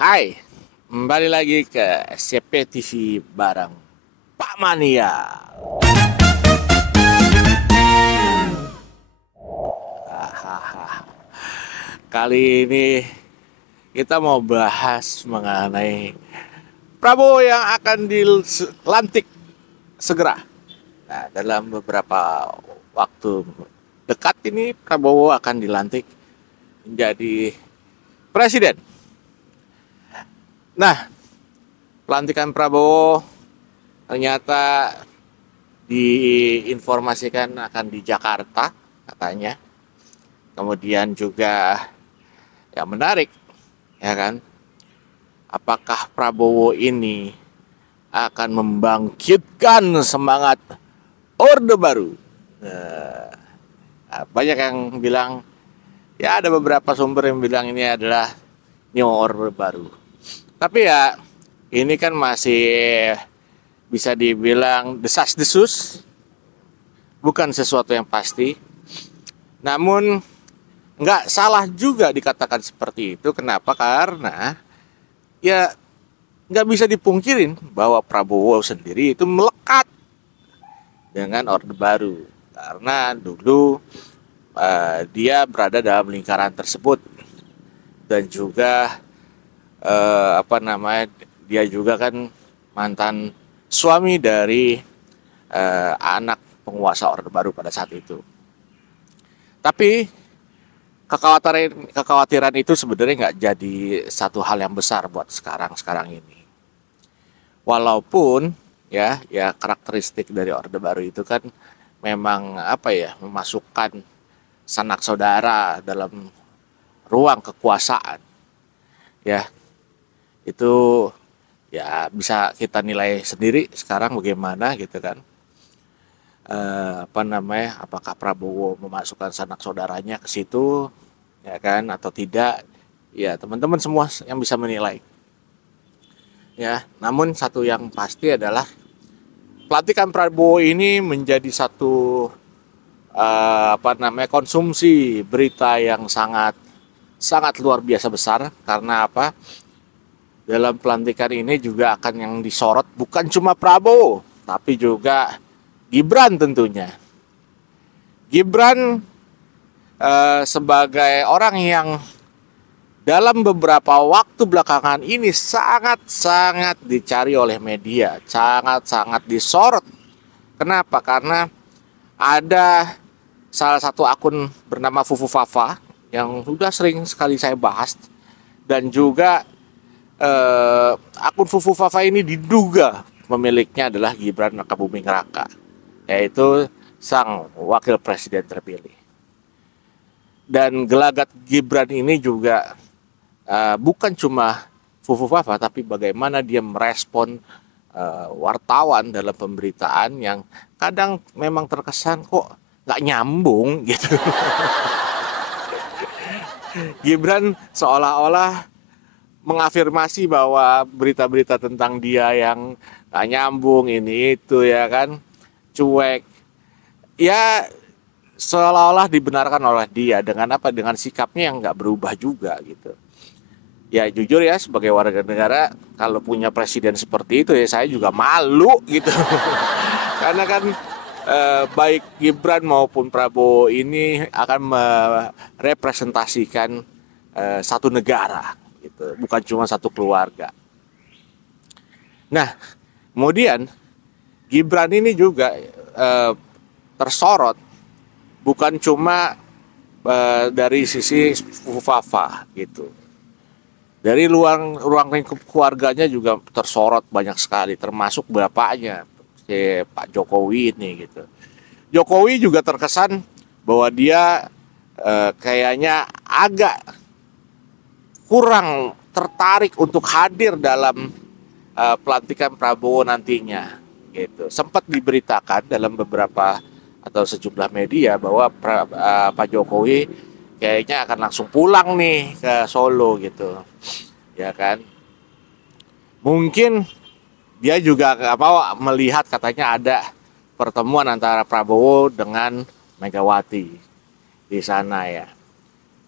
Hai, kembali lagi ke SCP TV bareng Pak Mania. Kali ini kita mau bahas mengenai Prabowo yang akan dilantik segera. Nah, dalam beberapa waktu dekat ini Prabowo akan dilantik menjadi presiden. Nah, pelantikan Prabowo ternyata diinformasikan akan di Jakarta katanya. Kemudian juga yang menarik, ya kan? Apakah Prabowo ini akan membangkitkan semangat Orde Baru? Banyak yang bilang, ya ada beberapa sumber yang bilang ini adalah New Orde Baru. Tapi ya ini kan masih bisa dibilang desas-desus, bukan sesuatu yang pasti. Namun nggak salah juga dikatakan seperti itu. Kenapa? Karena ya nggak bisa dipungkirin bahwa Prabowo sendiri itu melekat dengan Orde Baru. Karena dulu dia berada dalam lingkaran tersebut. Dan juga dia juga kan mantan suami dari anak penguasa Orde Baru pada saat itu. Tapi kekhawatiran itu sebenarnya nggak jadi satu hal yang besar buat sekarang ini. Walaupun ya karakteristik dari Orde Baru itu kan memang memasukkan sanak saudara dalam ruang kekuasaan. Ya, itu ya bisa kita nilai sendiri sekarang bagaimana gitu kan. Apakah Prabowo memasukkan sanak saudaranya ke situ, ya kan, atau tidak? Ya, teman-teman semua yang bisa menilai. Ya, namun satu yang pasti adalah pelantikan Prabowo ini menjadi satu konsumsi berita yang sangat luar biasa besar. Karena apa? Dalam pelantikan ini juga akan yang disorot bukan cuma Prabowo, tapi juga Gibran tentunya. Gibran sebagai orang yang dalam beberapa waktu belakangan ini sangat dicari oleh media, sangat disorot. Kenapa? Karena ada salah satu akun bernama Fufu Fafa yang sudah sering sekali saya bahas, dan juga akun Fufu Fafa ini diduga pemiliknya adalah Gibran Rakabuming Raka, yaitu sang wakil presiden terpilih. Dan gelagat Gibran ini juga bukan cuma Fufu Fafa, tapi bagaimana dia merespon wartawan dalam pemberitaan yang kadang memang terkesan kok nggak nyambung gitu. Gibran seolah-olah mengafirmasi bahwa berita-berita tentang dia yang gak nyambung ini itu ya kan, cuek, ya seolah-olah dibenarkan oleh dia dengan dengan sikapnya yang nggak berubah juga gitu. Ya jujur ya, sebagai warga negara kalau punya presiden seperti itu ya saya juga malu gitu. Karena kan baik Gibran maupun Prabowo ini akan merepresentasikan satu negara gitu, bukan cuma satu keluarga. Nah, kemudian Gibran ini juga tersorot bukan cuma dari sisi Fafa gitu. Dari ruang lingkup keluarganya juga tersorot banyak sekali, termasuk bapaknya, si Pak Jokowi ini gitu. Jokowi juga terkesan bahwa dia kayaknya agak kurang tertarik untuk hadir dalam pelantikan Prabowo nantinya gitu. Sempat diberitakan dalam beberapa atau sejumlah media bahwa Pak Jokowi kayaknya akan langsung pulang nih ke Solo gitu, ya kan. Mungkin dia juga melihat katanya ada pertemuan antara Prabowo dengan Megawati di sana ya.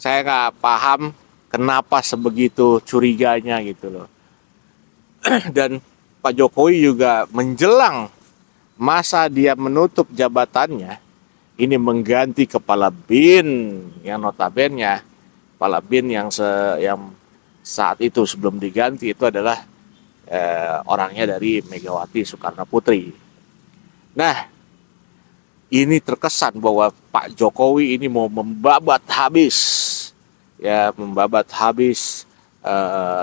Saya nggak paham kenapa sebegitu curiganya gitu loh. Dan Pak Jokowi juga menjelang masa dia menutup jabatannya, ini mengganti kepala BIN yang notabene kepala BIN yang saat itu sebelum diganti itu adalah orangnya dari Megawati Soekarno Putri. Nah, ini terkesan bahwa Pak Jokowi ini mau membabat habis, ya membabat habis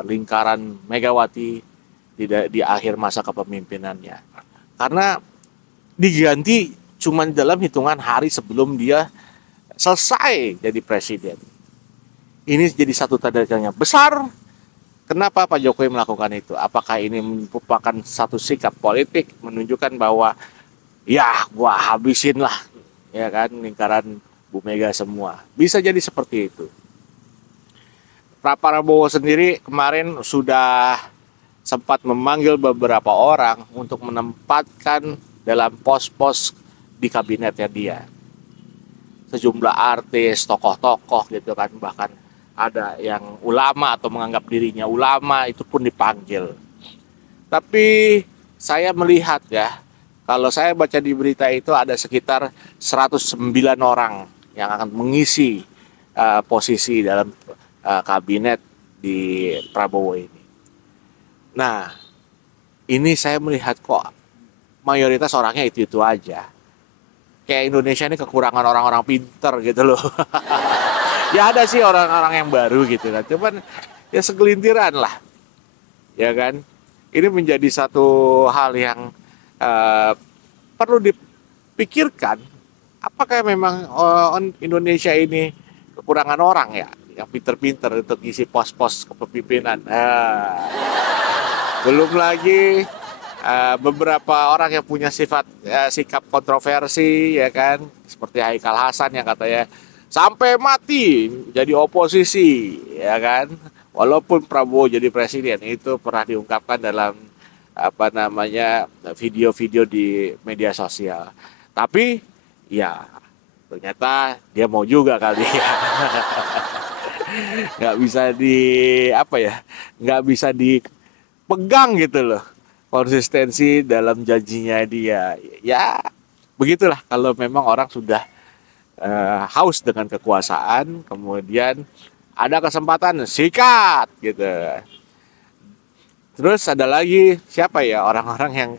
lingkaran Megawati di akhir masa kepemimpinannya. Karena diganti cuma dalam hitungan hari sebelum dia selesai jadi presiden. Ini jadi satu tanda tanya besar. Kenapa Pak Jokowi melakukan itu? Apakah ini merupakan satu sikap politik menunjukkan bahwa ya gua habisin lah, ya kan, lingkaran Bu Mega semua. Bisa jadi seperti itu. Pak Prabowo sendiri kemarin sudah sempat memanggil beberapa orang untuk menempatkan dalam pos-pos di kabinetnya dia. Sejumlah artis, tokoh-tokoh gitu kan, bahkan ada yang ulama atau menganggap dirinya ulama itu pun dipanggil. Tapi saya melihat ya, kalau saya baca di berita itu ada sekitar 109 orang yang akan mengisi posisi dalam kabinet di Prabowo ini. Nah, ini saya melihat kok mayoritas orangnya itu-itu aja. Kayak Indonesia ini kekurangan orang-orang pinter gitu loh. Ya ada sih orang-orang yang baru gitu kan. Cuman ya segelintiran lah. Ya kan. Ini menjadi satu hal yang perlu dipikirkan. Apakah memang Indonesia ini kekurangan orang ya yang pinter-pinter untuk isi pos-pos kepemimpinan. Belum lagi beberapa orang yang punya sikap kontroversi, ya kan, seperti Haikal Hasan yang katanya sampai mati jadi oposisi, ya kan, walaupun Prabowo jadi presiden. Itu pernah diungkapkan dalam video-video di media sosial. Tapi ya ternyata dia mau juga kali ya. Nggak bisa nggak bisa dipegang gitu loh konsistensi dalam janjinya dia. Ya begitulah kalau memang orang sudah haus dengan kekuasaan, kemudian ada kesempatan sikat gitu. Terus ada lagi siapa ya orang-orang yang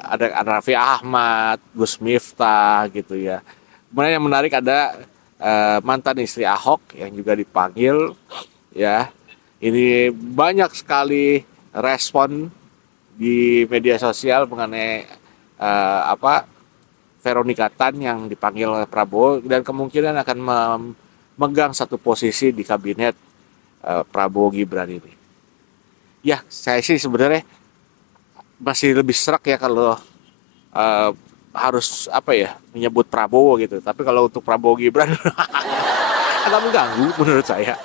ada Raffi Ahmad, Gus Miftah gitu ya. Kemudian yang menarik ada mantan istri Ahok yang juga dipanggil ya. Ini banyak sekali respon di media sosial mengenai Veronica Tan yang dipanggil oleh Prabowo dan kemungkinan akan memegang satu posisi di kabinet Prabowo Gibran ini. Ya, saya sih sebenarnya masih lebih serak ya kalau harus menyebut Prabowo gitu. Tapi kalau untuk Prabowo Gibran agak mengganggu menurut saya.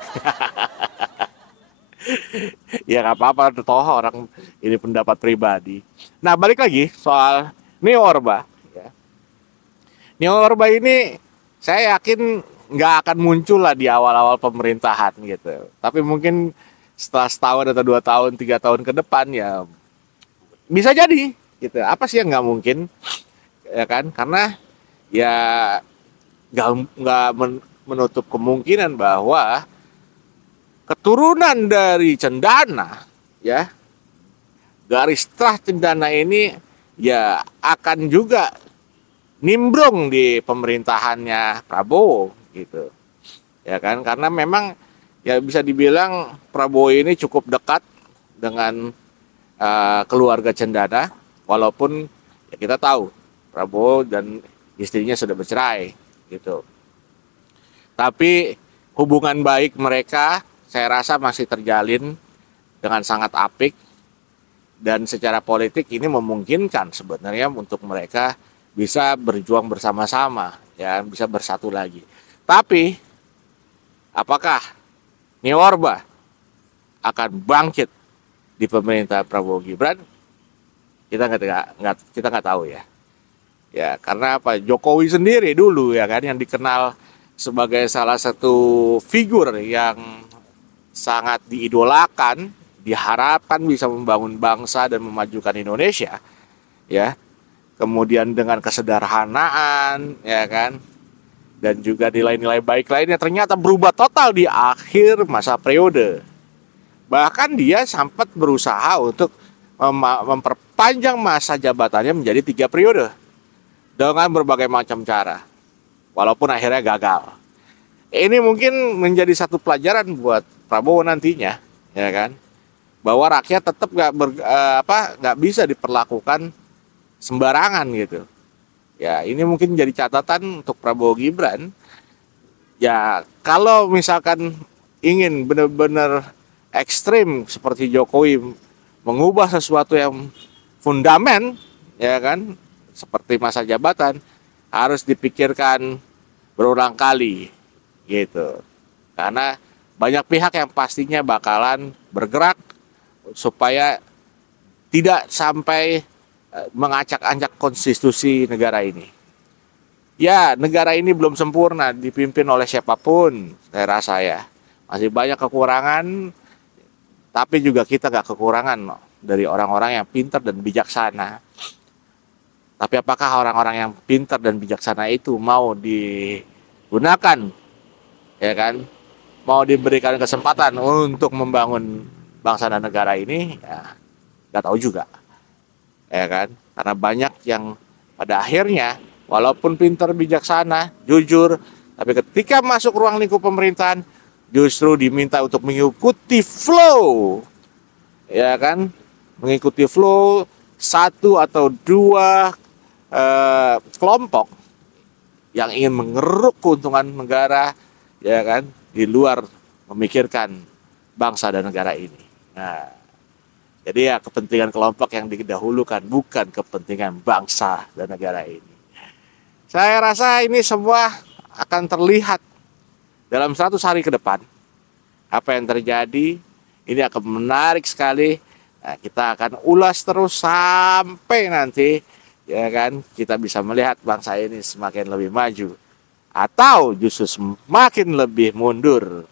Ya nggak apa-apa, toh orang ini pendapat pribadi. Nah balik lagi soal Neo Orba. Ya. Neo Orba ini saya yakin nggak akan muncul lah di awal-awal pemerintahan gitu. Tapi mungkin setelah setahun atau 2 tahun, 3 tahun ke depan ya bisa jadi gitu. Apa sih yang nggak mungkin, ya kan? Karena ya nggak menutup kemungkinan bahwa keturunan dari Cendana, ya, garis setelah Cendana ini ya akan juga nimbrung di pemerintahannya Prabowo gitu, ya kan? Karena memang ya bisa dibilang Prabowo ini cukup dekat dengan keluarga Cendana, walaupun ya kita tahu Prabowo dan istrinya sudah bercerai gitu. Tapi hubungan baik mereka saya rasa masih terjalin dengan sangat apik, dan secara politik ini memungkinkan sebenarnya untuk mereka bisa berjuang bersama-sama, ya, bisa bersatu lagi. Tapi apakah Neo Orba akan bangkit di pemerintah Prabowo Gibran? Kita nggak tahu ya. Ya karena Jokowi sendiri dulu ya kan yang dikenal sebagai salah satu figur yang sangat diidolakan, diharapkan bisa membangun bangsa dan memajukan Indonesia, ya. Kemudian dengan kesederhanaan, ya kan, dan juga nilai-nilai baik lainnya ternyata berubah total di akhir masa periode. Bahkan dia sempat berusaha untuk memperpanjang masa jabatannya menjadi 3 periode dengan berbagai macam cara, walaupun akhirnya gagal. Ini mungkin menjadi satu pelajaran buat Prabowo nantinya, ya kan, bahwa rakyat tetap nggak bisa diperlakukan sembarangan gitu. Ya, ini mungkin jadi catatan untuk Prabowo Gibran. Ya, kalau misalkan ingin benar-benar ekstrim seperti Jokowi mengubah sesuatu yang fundamen, ya kan, seperti masa jabatan, harus dipikirkan berulang kali gitu. Karena banyak pihak yang pastinya bakalan bergerak supaya tidak sampai mengacak-acak konstitusi negara ini. Ya, negara ini belum sempurna dipimpin oleh siapapun, saya rasa ya. Masih banyak kekurangan, tapi juga kita gak kekurangan no, dari orang-orang yang pintar dan bijaksana. Tapi apakah orang-orang yang pintar dan bijaksana itu mau digunakan, ya kan? Mau diberikan kesempatan untuk membangun bangsa dan negara ini, ya gak tahu juga. Ya kan? Karena banyak yang pada akhirnya walaupun pintar bijaksana, jujur, tapi ketika masuk ruang lingkup pemerintahan justru diminta untuk mengikuti flow. Ya kan? Mengikuti flow satu atau dua kelompok yang ingin mengeruk keuntungan negara, ya kan, di luar memikirkan bangsa dan negara ini. Nah, jadi ya kepentingan kelompok yang didahulukan, bukan kepentingan bangsa dan negara ini. Saya rasa ini semua akan terlihat dalam 100 hari ke depan. Apa yang terjadi, ini akan menarik sekali. Nah, kita akan ulas terus sampai nanti, ya kan, kita bisa melihat bangsa ini semakin lebih maju. Atau justru semakin lebih mundur.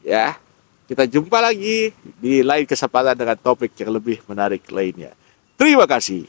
Ya. Kita jumpa lagi di lain kesempatan dengan topik yang lebih menarik lainnya. Terima kasih.